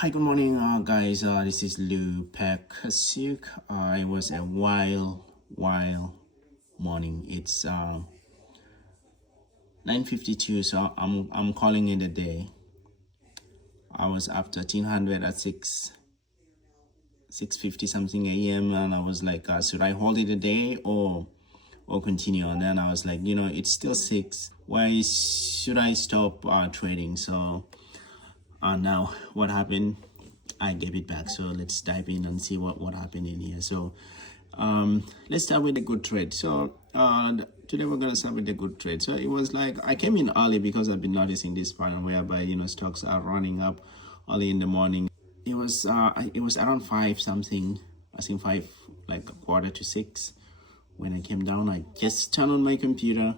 Hi, good morning, guys. This is Lou Pekasuk. It was a wild morning. It's 9:52, so I'm calling it a day. I was up 1300 at 6:50 something a.m. and I was like, should I hold it a day or continue? And then I was like, it's still 6. Why should I stop trading? So now what happened? I gave it back. So let's dive in and see what happened in here. So let's start with a good trade. So today we're gonna start with a good trade. So it was like I came in early because I've been noticing this pattern whereby stocks are running up early in the morning. It was around 5 something. I think 5, like a quarter to 6. When I came down, I just turned on my computer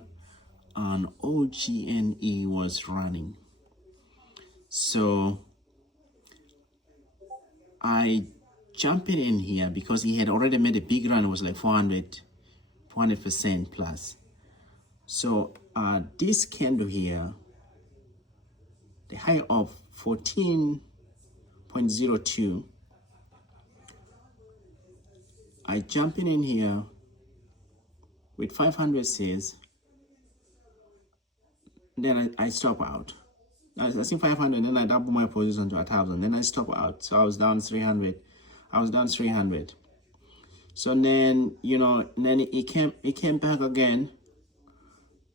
and OGNE was running. So I jumped in here because he had already made a big run. It was like 400% plus. So this candle here, the high of 14.02, I jump in here with 500 shares. Then I stop out. I think 500, then I double my position to 1,000, then I stop out. So I was down 300. So then, then it came back again.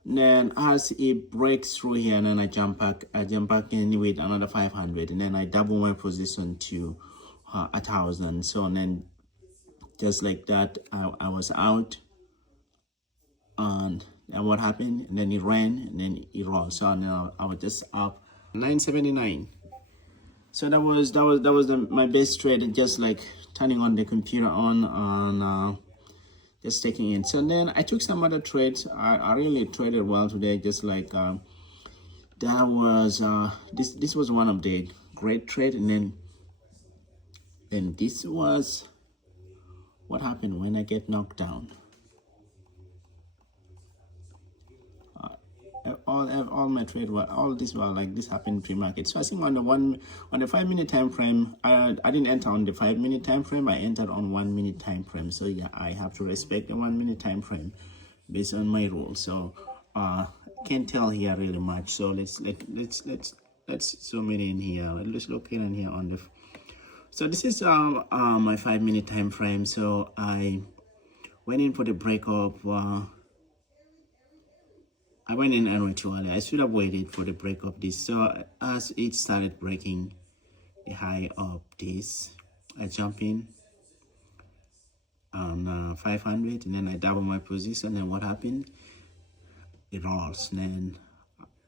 Then as it breaks through here, and then I jump back in with another 500, and then I double my position to 1,000. So then just like that, I was out. And what happened? And then it ran, and then it rolled. So now I was just up 979. So that was my best trade, and just like turning on the computer on and just taking in. So then I took some other trades. I really traded well today. Just like that was this was one of the great trade, and then this was what happened when I get knocked down. All my trade were like this happened pre-market. So I think on the 5-minute time frame, I didn't enter on the 5-minute time frame. I entered on 1-minute time frame. So yeah, I have to respect the 1-minute time frame based on my rules. So can't tell here really much. So let's zoom in here. Let's look in here on the. So this is my 5-minute time frame. So I went in for the break of. I went in anyway too early. I should have waited for the break of this. So as it started breaking the high of this, I jump in on 500, and then I double my position. And what happened? It rolls. And then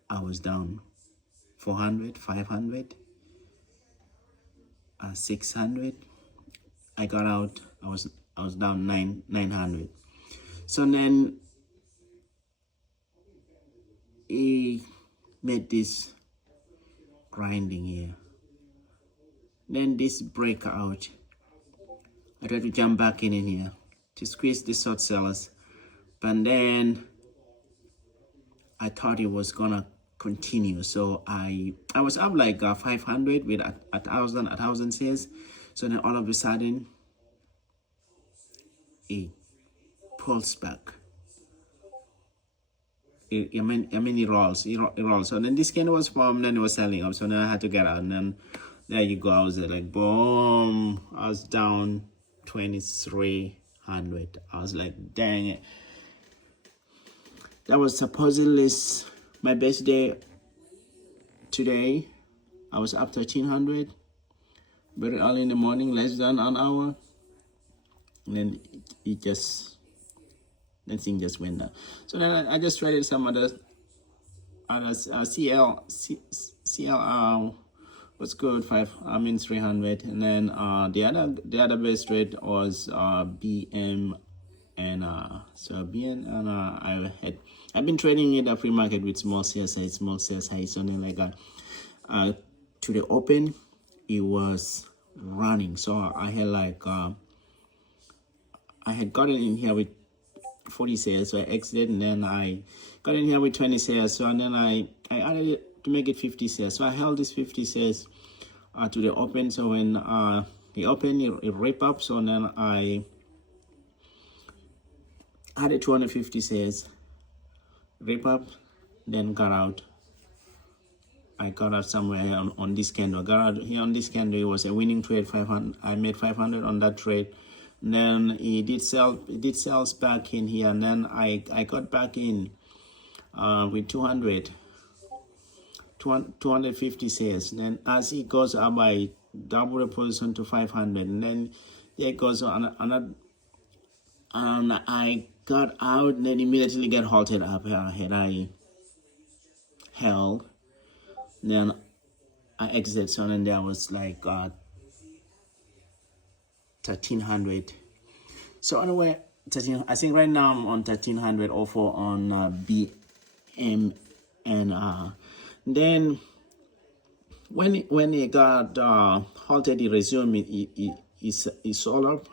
I was down 400, 500, 600. I got out. I was down 900. So then he made this grinding here. Then this breakout, I tried to jump back in here to squeeze the short sellers, but then I thought it was gonna continue. So I was up like 500 with 1,000 shares. So then all of a sudden it pulls back. It rolls. So then this candle was formed, then it was selling up. So then I had to get out, and then there you go. I was like, boom. I was down 2,300. I was like, dang it. That was supposedly my best day today. I was up 1,300 very early in the morning, less than an hour. And then that thing just went down. So then I just traded some others. CLR was good, 300, and then the other best trade was BM, and so BM, and I've been trading it at free market with small sales high, something like that. To the open, it was running. So I had like I had gotten in here with 40 shares, so I exited, and then I got in here with 20 shares. So and then I added it to make it 50 shares. So I held this 50 shares to the open. So when it opened, it rip up. So then I had a 250 shares rip up, then got out. I got out somewhere on this candle. I got out here on this candle. It was a winning trade. 500. I made 500 on that trade. And then it did sells back in here, and then I got back in with 250 shares. Then as it goes up, I double the position to 500, and then it goes on another. And I got out, and then immediately get halted up here. I held. Then I exited, so then there was like 1300. So anyway, 13. I think right now I'm on 1304 on BMNR. Then when it got halted, it resumed. It sold up,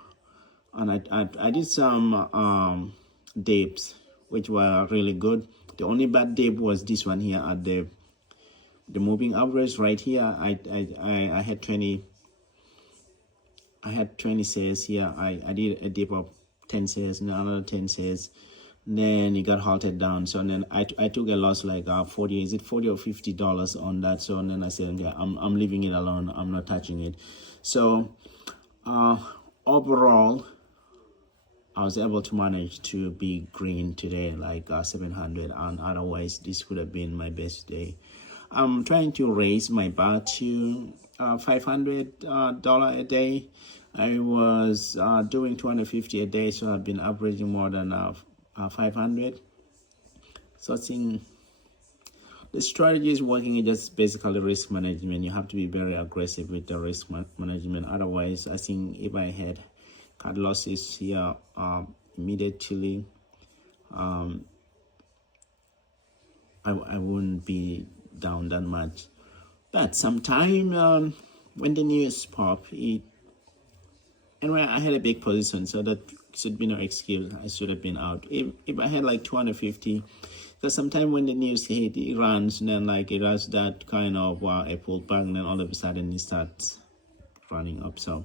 and I did some dips, which were really good. The only bad dip was this one here at the moving average right here. I had 20 shares here. I did a dip of 10 shares and another 10 shares, then it got halted down. So then I took a loss like $40 or $50 on that. So then I said, okay, I'm leaving it alone, I'm not touching it. So overall I was able to manage to be green today, like 700, and otherwise this would have been my best day. I'm trying to raise my bar to $500 a day. I was doing 250 a day, so I've been averaging more than 500. So I think the strategy is working. It's just basically risk management. You have to be very aggressive with the risk management. Otherwise, I think if I had cut losses here immediately, I wouldn't be down that much. But sometime when the news pop, anyway, I had a big position, so that should be no excuse. I should have been out. If I had like 250, because sometimes when the news hit, it runs, and then like it has that kind of a pullback, and then all of a sudden it starts running up. So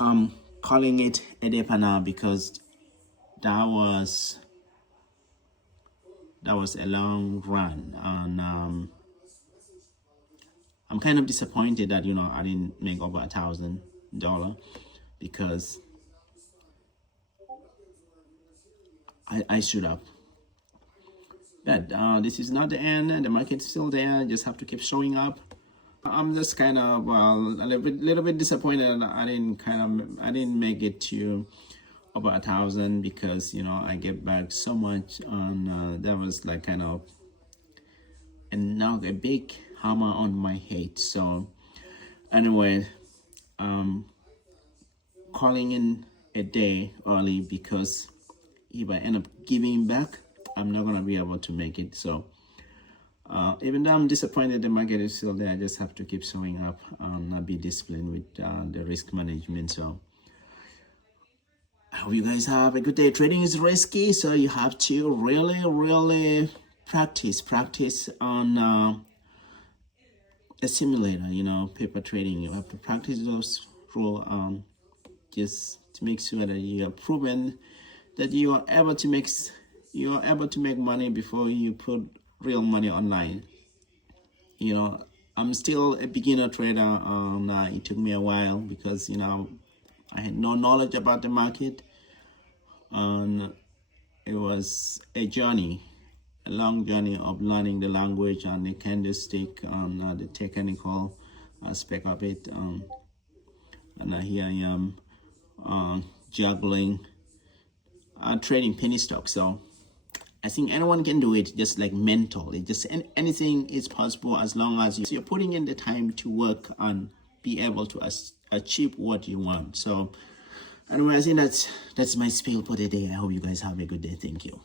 I'm calling it a day for now, because that was a long run, and I'm kind of disappointed that I didn't make over $1,000, because I should have. But this is not the end. The market's still there. I just have to keep showing up. I'm just kind of a little bit disappointed. I didn't make it to over 1,000, because I get back so much, and that was like kind of a big hammer on my head. So anyway, calling in a day early, because if I end up giving back, I'm not gonna be able to make it. So even though I'm disappointed the market is still there, I just have to keep showing up and not be disciplined with the risk management. So I hope you guys have a good day. Trading is risky, so you have to really practice on a simulator, paper trading. You have to practice those rules just to make sure that you are proven that you are able to make money before you put real money online. I'm still a beginner trader, and it took me a while, because I had no knowledge about the market, and it was a long journey of learning the language and the candlestick and the technical aspect of it. And here I am juggling trading penny stocks. So I think anyone can do it, just like mentally. Just anything is possible, as long as you're putting in the time to work and be able to achieve what you want. So anyway, I think that's my spiel for the day. I hope you guys have a good day. Thank you.